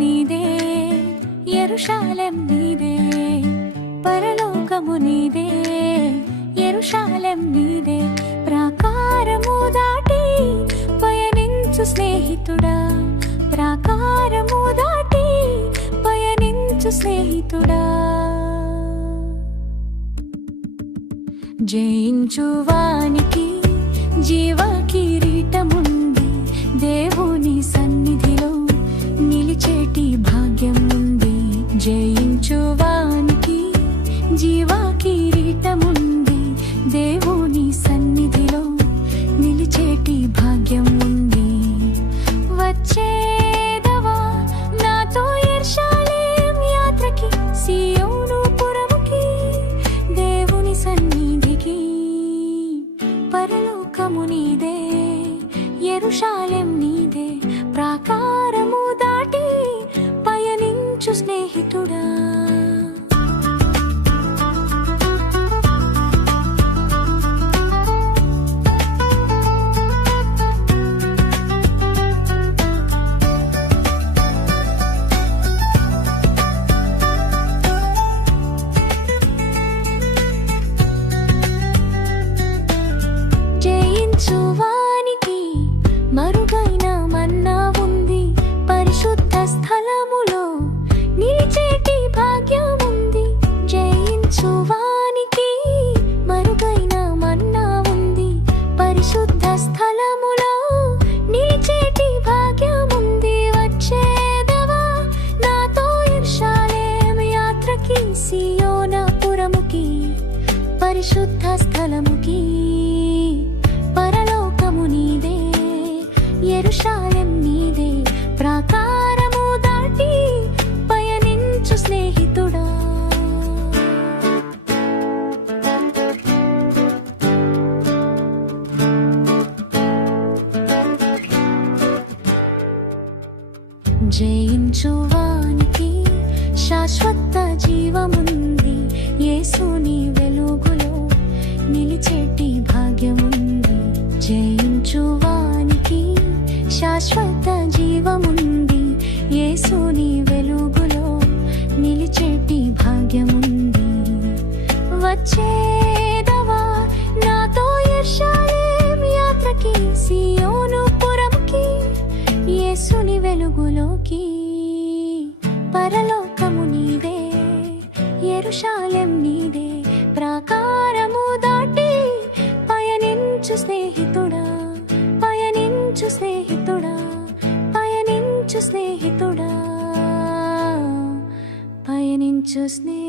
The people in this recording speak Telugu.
నీదే, యెరూషలేం నీదే, పరలోకము నీదే, యెరూషలేం నీదే. ప్రాకారము దాటి పయనించు స్నేహితుడా, ప్రాకారము దాటి పయనించు స్నేహితుడా. జయించువానికి జీవ కిరీటముంది, దేవుని సన్నిధిలో నిలిచేటి భాగ్యం ఉంది. జయించువానికి జీవ కిరీటముంది, దేవుని సన్నిధిలో నిలిచేటి భాగ్యం ఉంది. వచ్చేదవా నాతో యెరూషలేం యాత్రకి, సీయోను పురముకి, దేవుని సన్నిధికి. పరలోకము నీదే, యెరూషలేం నీదే, ప్రాకారము దాటి పయనించు స్నేహితుడా. జయించువానికి మరుగైన మన్నా ఉంది, పరిశుద్ధ స్థలములో నిలిచేటి భాగ్యం ఉంది. జయించువానికి మరుగైన మన్నా ఉంది, పరిశుద్ధ స్థలములో నిలిచేటి భాగ్యం ఉంది. వచ్చేదవా నాతో యెరూషలేం యాత్రకి, సీయోను పురముకి, పరిశుద్ధ స్థలముకి. పరలోకము నీదే, యెరూషలేం నీదే, ప్రాకారము దాటి పయనించు స్నేహితుడా. జయించువానికి శాశ్వత జీవముంది, యేసుని వెలుగులో నిలిచేటి భాగ్యముంది. జయించువానికి శాశ్వత జీవముంది, యేసుని వెలుగులో నిలిచేటి భాగ్యముంది. వచ్చేదవా నాతో యెరూషలేం యాత్రకి, సీయోను పురముకి, యేసుని వెలుగులోకి. పరలోకము నీదే, యెరూషలేం నీదే, ప్రాకారము దాటి పయనించు స్నేహితుడా, పయనించు స్నేహితుడా, పయనించు స్నేహితుడా, పయనించు స్నేహితుడా.